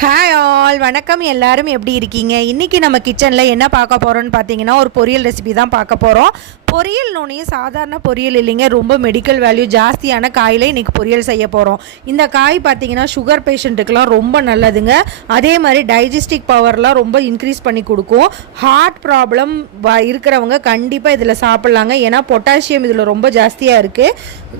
看哟 all வணக்கம் எல்லாரும் எப்படி இருக்கீங்க? இன்றைக்கி நம்ம கிச்சனில் என்ன பார்க்க போகிறோம்னு பார்த்தீங்கன்னா ஒரு பொரியல் ரெசிபி தான் பார்க்க போகிறோம் பொரியல் நோனியே சாதாரண பொரியல் இல்லைங்க. ரொம்ப மெடிக்கல் வேல்யூ ஜாஸ்தியான காயில் இன்றைக்கி பொரியல் செய்ய போகிறோம் இந்த காய் பார்த்தீங்கன்னா சுகர் பேஷண்ட்டுக்கெலாம் ரொம்ப நல்லதுங்க. அதே மாதிரி டைஜஸ்டிக் பவர்லாம் ரொம்ப இன்க்ரீஸ் பண்ணி கொடுக்கும். ஹார்ட் ப்ராப்ளம் இருக்கிறவங்க கண்டிப்பாக இதில் சாப்பிட்லாங்க. ஏன்னா பொட்டாசியம் இதில் ரொம்ப ஜாஸ்தியாக இருக்குது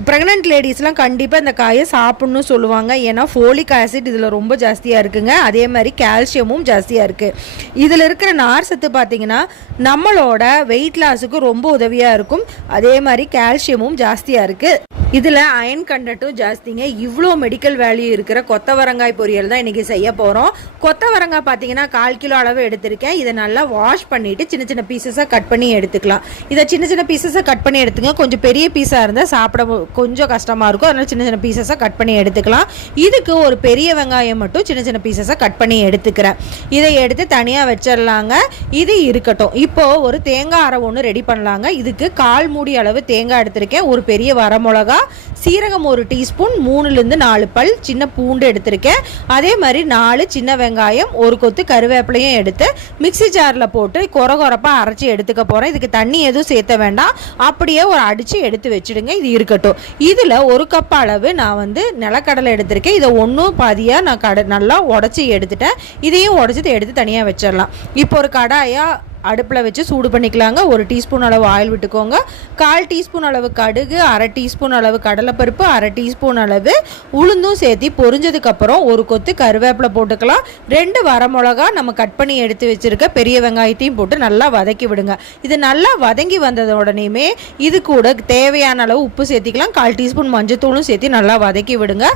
ப்ரெக்னென்ட் லேடிஸ்லாம் கண்டிப்பாக இந்த காயை சாப்பிட்ணும் சொல்லுவாங்க. ஏன்னா ஃபோலிக் ஆசிட் இதில் ரொம்ப ஜாஸ்தியாக இருக்குங்க. அதே மாதிரி கால்சியமும் ஜாஸ்தியாக இருக்குது இதில் இருக்கிற நார் சத்து பார்த்தீங்கன்னா நம்மளோட வெயிட் லாஸுக்கு ரொம்ப உதவியாக இருக்கும். அதே மாதிரி கால்சியமும் ஜாஸ்தியாக இருக்குது இதில் அயன் கண்டட்டும் ஜாஸ்திங்க. இவ்வளோ மெடிக்கல் வேல்யூ இருக்கிற கொத்தவரங்காய் பொரியல் தான் இன்றைக்கி செய்ய போகிறோம் கொத்தவரங்காய் பார்த்தீங்கன்னா கால் கிலோ அளவு எடுத்திருக்கேன். இதை நல்லா வாஷ் பண்ணிவிட்டு சின்ன சின்ன பீசஸாக கட் பண்ணி எடுத்துக்கலாம். இதை சின்ன சின்ன பீசஸாக கட் பண்ணி எடுத்துங்க. கொஞ்சம் பெரிய பீஸாக இருந்தால் சாப்பிட கொஞ்சம் கஷ்டமாக இருக்கும். அதனால் சின்ன சின்ன பீசஸாக கட் பண்ணி எடுத்துக்கலாம். இதுக்கு ஒரு பெரிய வெங்காயம் மட்டும் சின்ன சின்ன பீசஸாக கட் பண்ணி எடுத்துக்கிறேன். இதை எடுத்து தனியாக வச்சிடலாங்க. இது இருக்கட்டும். இப்போது ஒரு தேங்காய் அரை ஒன்று ரெடி பண்ணலாங்க. இதுக்கு கால் மூடி அளவு தேங்காய் எடுத்திருக்கேன். ஒரு பெரிய வரமிளகா சீரகம் ஒரு டீஸ்பூன் மூணுலேருந்து நாலு பல் சின்ன பூண்டு எடுத்திருக்கேன். அதே மாதிரி நாலு சின்ன வெங்காயம் ஒரு கொத்து கருவேப்பிலையும் எடுத்து மிக்சி ஜாரில் போட்டு கொர கொரப்பாக அரைச்சி எடுத்துக்க போகிறேன் இதுக்கு தண்ணி எதுவும் சேர்த்த வேண்டாம். அப்படியே ஒரு அடித்து எடுத்து வச்சுடுங்க. இது இருக்கட்டும். இதில் ஒரு கப் அளவு நான் வந்து நிலக்கடலை எடுத்திருக்கேன். இதை ஒன்றும் பாதியாக நான் கடை நல்லா உடச்சி எடுத்துட்டேன். இதையும் உடச்சி எடுத்து தனியாக வச்சிடலாம். இப்போ ஒரு கடாயாக அடுப்பில் வச்சு சூடு பண்ணிக்கலாங்க. ஒரு டீஸ்பூன் அளவு ஆயில் விட்டுக்கோங்க. கால் டீஸ்பூன் அளவு கடுகு அரை டீஸ்பூன் அளவு கடலைப்பருப்பு அரை டீஸ்பூன் அளவு உளுந்தும் சேர்த்து பொரிஞ்சதுக்கப்புறம் ஒரு கொத்து கருவேப்பிலை போட்டுக்கலாம். ரெண்டு வரமிளகா நம்ம கட் பண்ணி எடுத்து வச்சுருக்க பெரிய வெங்காயத்தையும் போட்டு நல்லா வதக்கி விடுங்க. இது நல்லா வதங்கி வந்தது உடனேயுமே இது கூட தேவையான அளவு உப்பு சேர்த்திக்கலாம். கால் டீஸ்பூன் மஞ்சத்தூளும் சேர்த்து நல்லா வதக்கி விடுங்க.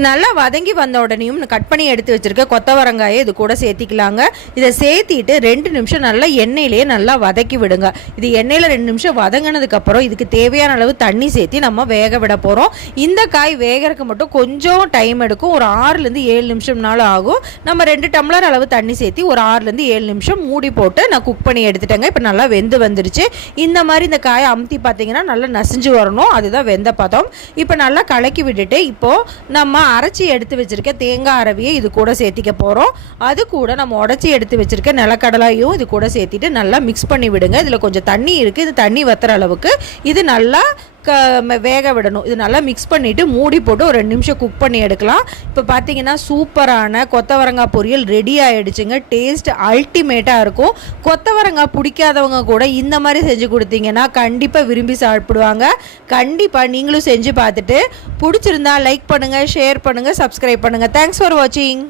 நல்லா வதங்கி வந்த உடனேயும் கட் பண்ணி எடுத்து வச்சிருக்க கொத்தவரங்காயை இது கூட சேர்த்திக்கலாங்க. இதை சேர்த்திட்டு ரெண்டு நிமிஷம் நல்லா எண்ணெயிலேயே நல்லா வதக்கி விடுங்க. இது எண்ணெயில் ரெண்டு நிமிஷம் வதங்கினதுக்கப்புறம் இதுக்கு தேவையான அளவு தண்ணி சேர்த்தி நம்ம வேக விட போகிறோம் இந்த காய் வேகிறதுக்கு மட்டும் கொஞ்சம் டைம் எடுக்கும். ஒரு ஆறுலேருந்து ஏழு நிமிஷம்னாலும் ஆகும். நம்ம ரெண்டு டம்ளர் அளவு தண்ணி சேர்த்தி ஒரு ஆறுலேருந்து ஏழு நிமிஷம் மூடி போட்டு நான் குக் பண்ணி எடுத்துட்டேங்க. இப்போ நல்லா வெந்து வந்துருச்சு. இந்த மாதிரி இந்த காயை அமுத்தி பார்த்தீங்கன்னா நல்லா நசிஞ்சு வரணும். அதுதான் வெந்த பதம். இப்போ நல்லா கலக்கி விட்டுட்டு இப்போது நம்ம அரைச்சி எடுத்து வச்சுருக்க தேங்காய் அரவியை இது கூட சேர்த்திக்க போகிறோம் அது கூட நம்ம உடச்சி எடுத்து வச்சுருக்க நிலக்கடலையும் இது கூட சேர்த்திட்டு நல்லா மிக்ஸ் பண்ணி விடுங்க. இதில் கொஞ்சம் தண்ணி இருக்குது இது தண்ணி வத்துற அளவுக்கு. இது நல்லா க வேக விடணும். இது நல்லா மிக்ஸ் பண்ணிவிட்டு மூடி போட்டு ஒரு ரெண்டு நிமிஷம் குக் பண்ணி எடுக்கலாம். இப்போ பார்த்தீங்கன்னா சூப்பரான கொத்தவரங்காய் பொரியல் ரெடி ஆகிடுச்சுங்க டேஸ்ட் அல்டிமேட்டாக இருக்கும். கொத்தவரங்காய் பிடிக்காதவங்க கூட இந்த மாதிரி செஞ்சு கொடுத்தீங்கன்னா கண்டிப்பாக விரும்பி சாப்பிடுவாங்க. கண்டிப்பாக நீங்களும் செஞ்சு பார்த்துட்டு. பிடிச்சிருந்தா லைக் பண்ணுங்கள் ஷேர் பண்ணுங்கள் சப்ஸ்கிரைப் பண்ணுங்கள் தேங்க்ஸ் ஃபார் வாட்சிங்